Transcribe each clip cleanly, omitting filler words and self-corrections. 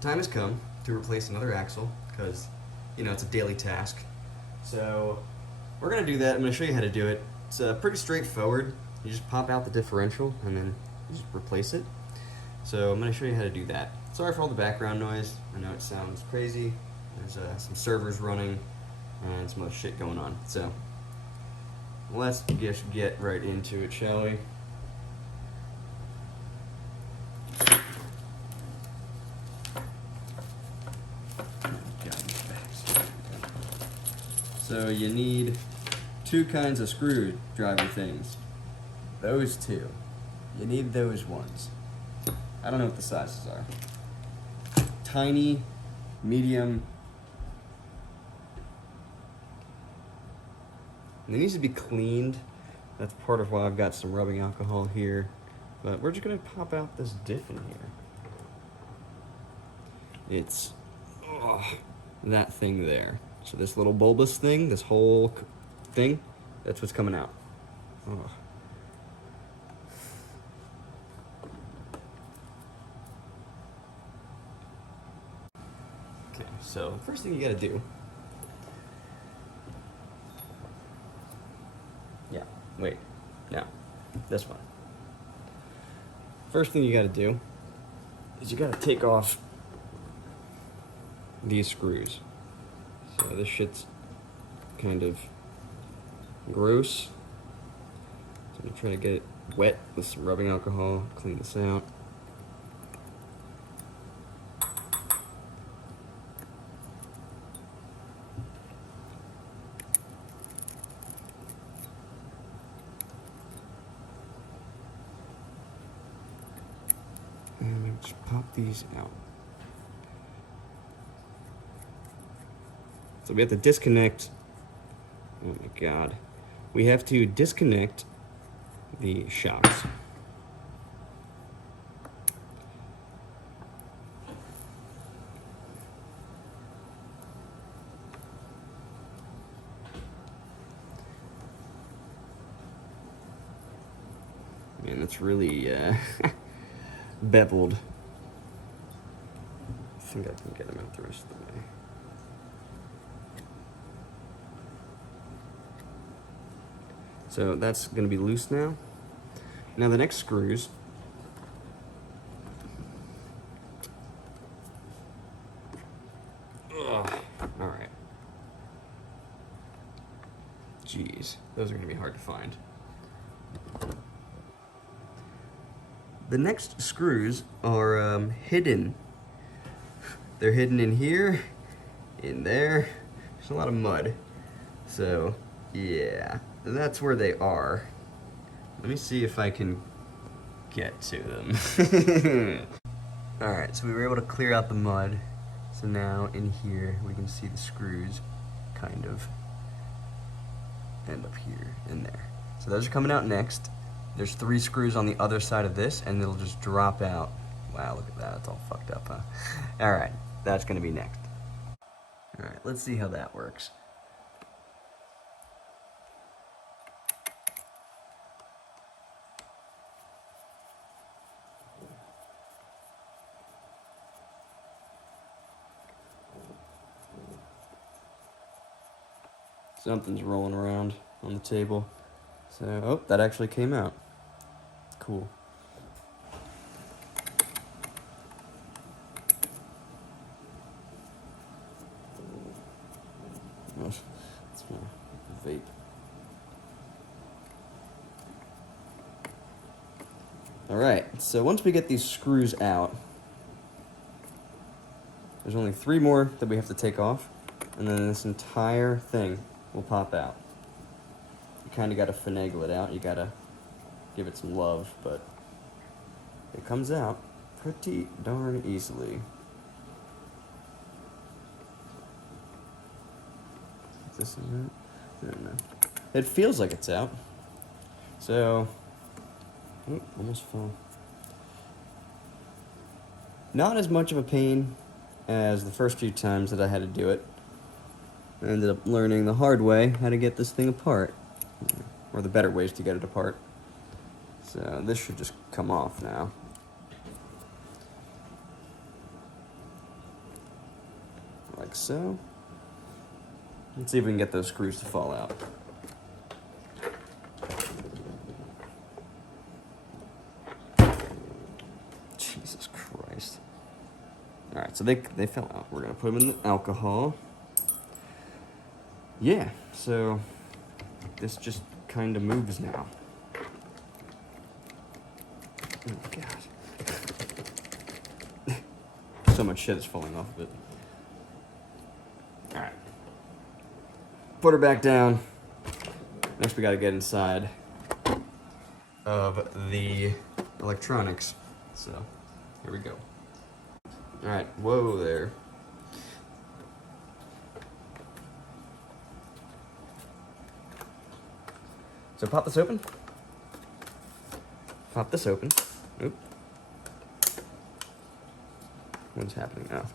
the time has come to replace another axle because, you know, it's a daily task. So we're going to do that. I'm going to show you how to do it. It's pretty straightforward. You just pop out the differential and then you just replace it. So I'm going to show you how to do that. Sorry for all the background noise. I know it sounds crazy. There's some servers running and some other shit going on. So let's just get right into it, shall we? So you need two kinds of screwdriver things. Those two. You need those ones. I don't know what the sizes are. Tiny, medium. And it needs to be cleaned. That's part of why I've got some rubbing alcohol here. But we're just gonna pop out this diff in here. It's that thing there. So this little bulbous thing, this whole thing, that's what's coming out. Oh. Okay, so first thing you gotta do. Yeah, wait, no, this one. First thing you gotta do is you gotta take off these screws. So this shit's kind of gross. So I'm gonna try to get it wet with some rubbing alcohol, clean this out. And we just pop these out. So we have to disconnect, oh my god. We have to disconnect the shocks. Man, that's really beveled. I think I can get them out the rest of the way. So that's going to be loose now. Now the next screws. Ugh. All right. Jeez, those are going to be hard to find. The next screws are hidden. They're hidden in here, in there. There's a lot of mud. So, yeah. That's where they are. Let me see if I can get to them. Alright, so we were able to clear out the mud. So now in here we can see the screws kind of end up here and there. So those are coming out next. There's 3 screws on the other side of this and it'll just drop out. Wow, look at that, it's all fucked up, huh? Alright, that's gonna be next. Alright, let's see how that works. Something's rolling around on the table. So, oh, that actually came out. Cool. Oh, that's my vape. Alright, so once we get these screws out, there's only 3 more that we have to take off, and then this entire thing will pop out. You kind of got to finagle it out. You got to give it some love, but it comes out pretty darn easily. This is it? I don't know. It feels like it's out. So, oh, almost fell. Not as much of a pain as the first few times that I had to do it. I ended up learning the hard way how to get this thing apart. Or the better ways to get it apart. So this should just come off now. like so. Let's see if we can get those screws to fall out. Jesus Christ. All right, so they fell out. We're gonna put them in the alcohol. Yeah, so this just kind of moves now. Oh God. So much shit is falling off of it. All right. Put her back down. Next we gotta get inside of the electronics. So, here we go. All right, whoa there. So pop this open. Pop this open. Oop. What's happening now?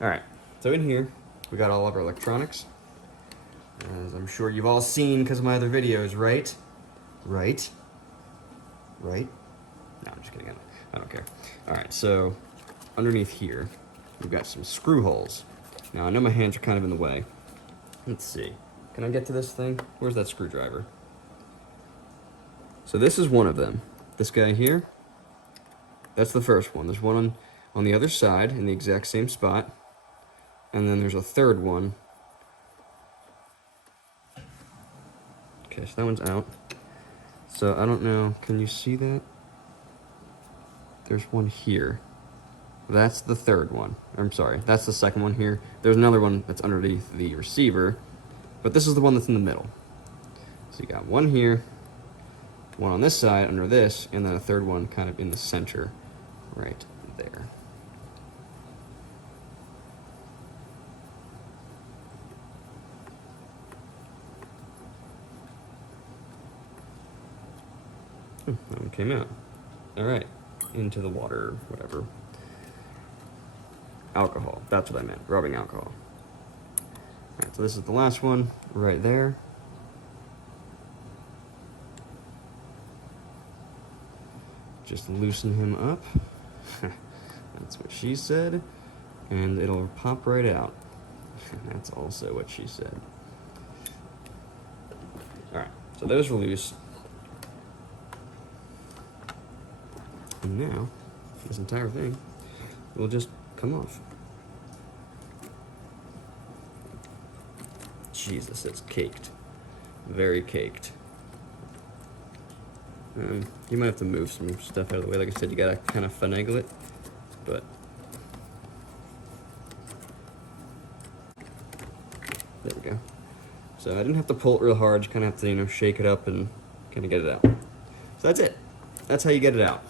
All right, so in here, we got all of our electronics. As I'm sure you've all seen because of my other videos, right? Right? Right? No, I'm just kidding. I don't care. All right, so underneath here, we've got some screw holes. Now, I know my hands are kind of in the way. Let's see. Can I get to this thing? Where's that screwdriver? So this is one of them. This guy here, that's the first one. There's one on the other side in the exact same spot. And then there's a third one. Okay, so that one's out. So I don't know, can you see that? There's one here. That's the third one. I'm sorry, that's the second one here. There's another one that's underneath the receiver, but this is the one that's in the middle. So you got one here, one on this side under this, and then a third one kind of in the center right there. That one came out. All right, into the water, whatever. Alcohol, that's what I meant, rubbing alcohol. All right, so this is the last one right there. Just loosen him up. That's what she said. And it'll pop right out. That's also what she said. All right, so those were loose. And now, this entire thing will just come off. Jesus, it's caked. Very caked. You might have to move some stuff out of the way. Like I said, you gotta kind of finagle it, but there we go. So I didn't have to pull it real hard, just kind of have to, shake it up and kind of get it out. So that's it. That's how you get it out.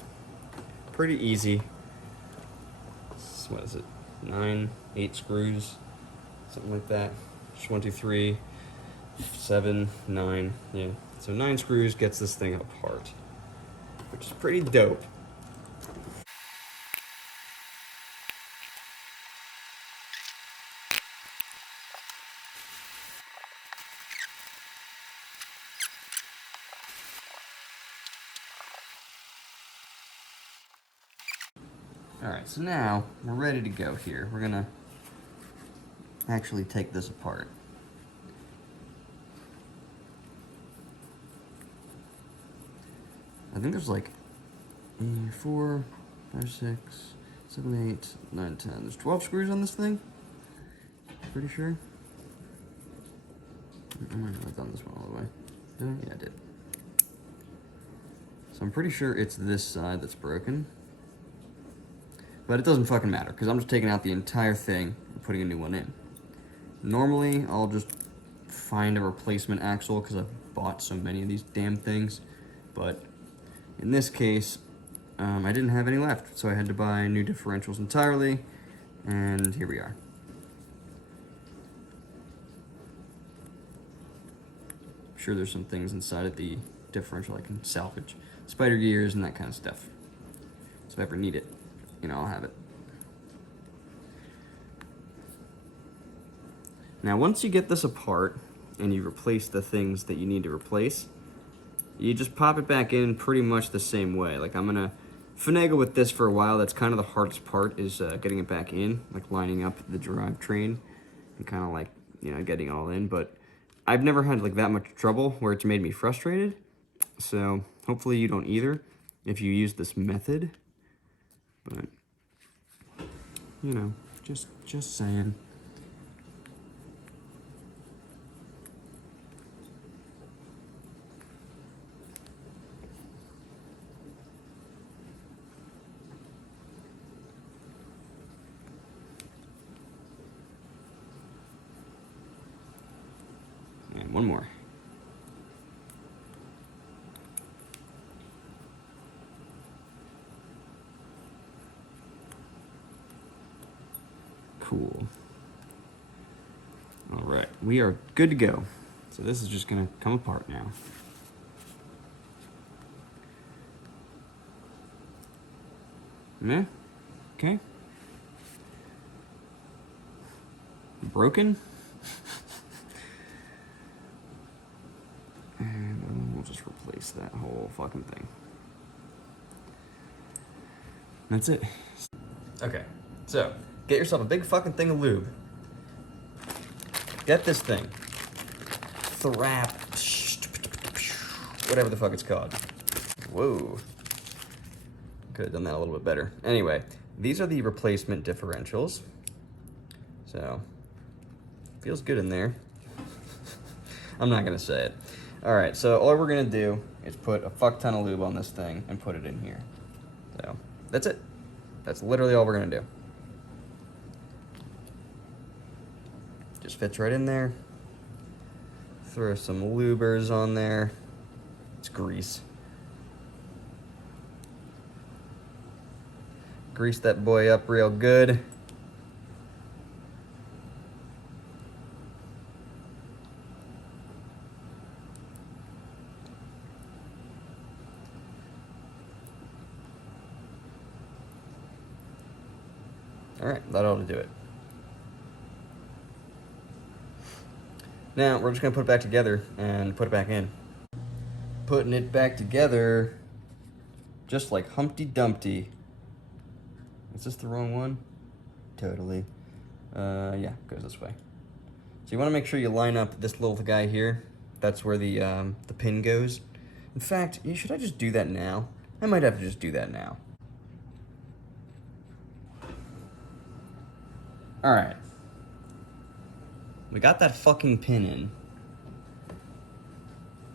Pretty easy. What is it? 8 screws, something like that. Just 1, 2, 3, 7, 9. Yeah. So 9 screws gets this thing apart, which is pretty dope. All right, so now we're ready to go here. We're gonna actually take this apart. I think there's like 4, 5, 6, 7, 8, 9, 10. There's 12 screws on this thing. Pretty sure. I might not have done this one all the way. Did I? Yeah, I did. So I'm pretty sure it's this side that's broken. But it doesn't fucking matter, because I'm just taking out the entire thing and putting a new one in. Normally, I'll just find a replacement axle, because I've bought so many of these damn things. But in this case, I didn't have any left, so I had to buy new differentials entirely, and here we are. I'm sure there's some things inside of the differential I can salvage. Spider gears and that kind of stuff. So if I ever need it, I'll have it. Now, once you get this apart and you replace the things that you need to replace, you just pop it back in pretty much the same way. Like, I'm gonna finagle with this for a while. That's kind of the hardest part, is getting it back in, like lining up the drivetrain. and kind of like, you know, getting all in, but I've never had like that much trouble where it's made me frustrated. So hopefully you don't either if you use this method, but you know, just saying. And one more. Cool. All right, we are good to go. So this is just gonna come apart now. Meh, okay. Broken. And we'll just replace that whole fucking thing. That's it. Okay, so get yourself a big fucking thing of lube. Get this thing. Thrap. Whatever the fuck it's called. Whoa. Could have done that a little bit better. Anyway, these are the replacement differentials. So, feels good in there. I'm not gonna say it. All right, so all we're gonna do is put a fuck ton of lube on this thing and put it in here. So, that's it. That's literally all we're gonna do. Just fits right in there. Throw some lubers on there. It's grease. Grease that boy up real good. All right, that ought to do it. Now we're just gonna put it back together and put it back in. Putting it back together, just like Humpty Dumpty. Is this the wrong one? Totally. Yeah, goes this way. So you want to make sure you line up this little guy here. That's where the pin goes. In fact, should I just do that now? I might have to just do that now. All right. We got that fucking pin in.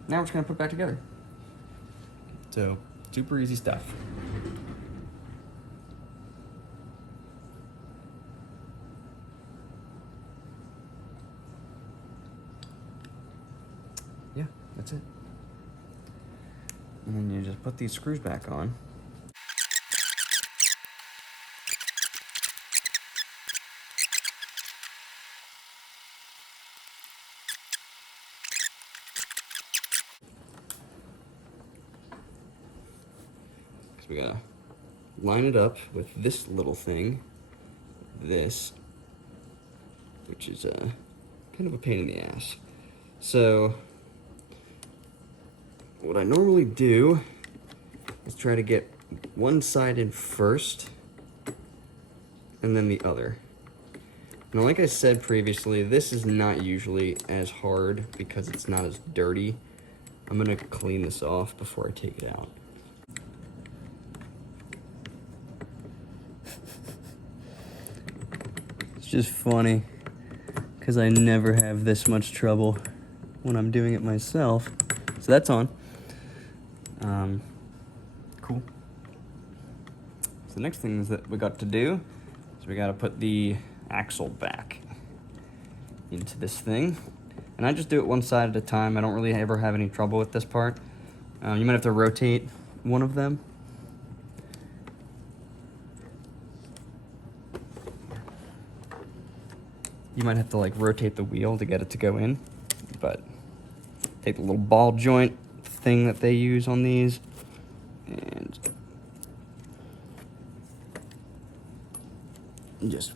Now we're just gonna put it back together. So, super easy stuff. Yeah, that's it. And then you just put these screws back on. Because we gotta line it up with this little thing, this, which is kind of a pain in the ass. So, what I normally do is try to get one side in first, and then the other. Now, like I said previously, this is not usually as hard because it's not as dirty. I'm gonna clean this off before I take it out. It's just funny, because I never have this much trouble when I'm doing it myself. So that's on. Cool. So the next thing is that we got to do is we got to put the axle back into this thing. And I just do it one side at a time. I don't really ever have any trouble with this part. You might have to rotate one of them. You might have to like rotate the wheel to get it to go in, but take the little ball joint thing that they use on these and just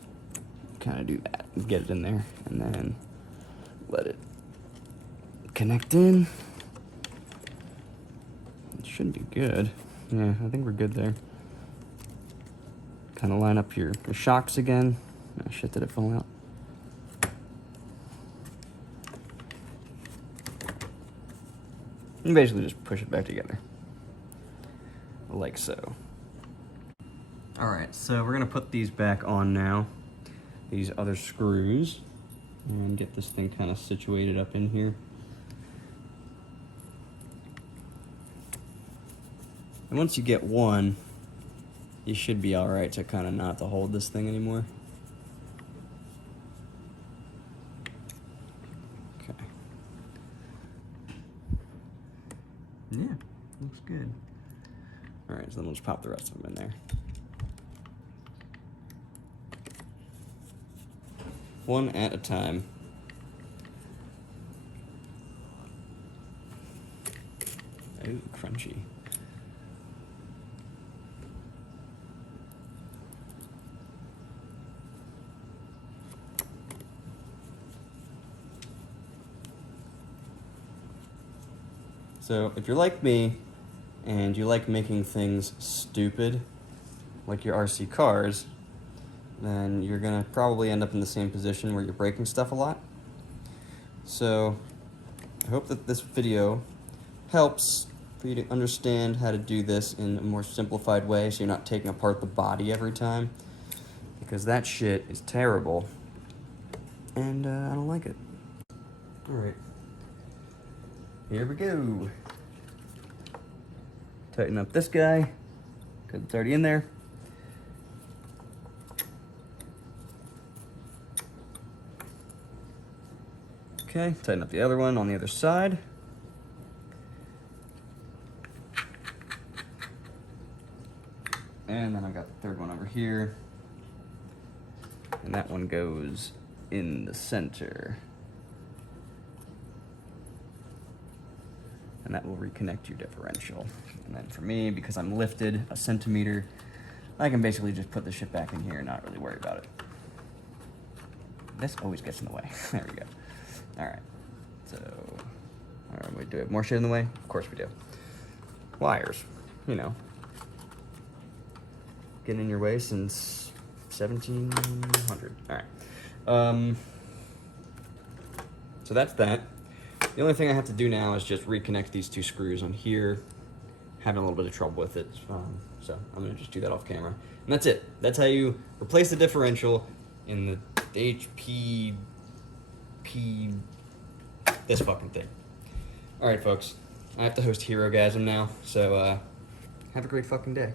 kind of do that and get it in there and then let it connect in. It should be good. Yeah, I think we're good there. Kind of line up your shocks again. Oh shit, did it fall out? And basically just push it back together. Like so. Alright, so we're gonna put these back on now. These other screws. And get this thing kind of situated up in here. And once you get one, you should be alright to kind of not have to hold this thing anymore. Okay. Yeah, looks good. Alright, so then we'll just pop the rest of them in there. One at a time. Ooh, crunchy. So if you're like me and you like making things stupid, like your RC cars, then you're gonna probably end up in the same position where you're breaking stuff a lot. So I hope that this video helps for you to understand how to do this in a more simplified way so you're not taking apart the body every time, because that shit is terrible and I don't like it. Alright, here we go. Tighten up this guy because it's already in there. Okay, tighten up the other one on the other side. And then I've got the third one over here. And that one goes in the center. And that will reconnect your differential. And then for me, because I'm lifted a centimeter, I can basically just put the shit back in here and not really worry about it. This always gets in the way. There we go. Alright, so, do we have more shit in the way? Of course we do. Wires, you know. Getting in your way since 1700. Alright. So that's that. The only thing I have to do now is just reconnect these two screws on here. Having a little bit of trouble with it, so I'm gonna just do that off camera. And that's it. That's how you replace the differential in the HP this fucking thing. Alright folks, I have to host Hero Gasm now, so have a great fucking day.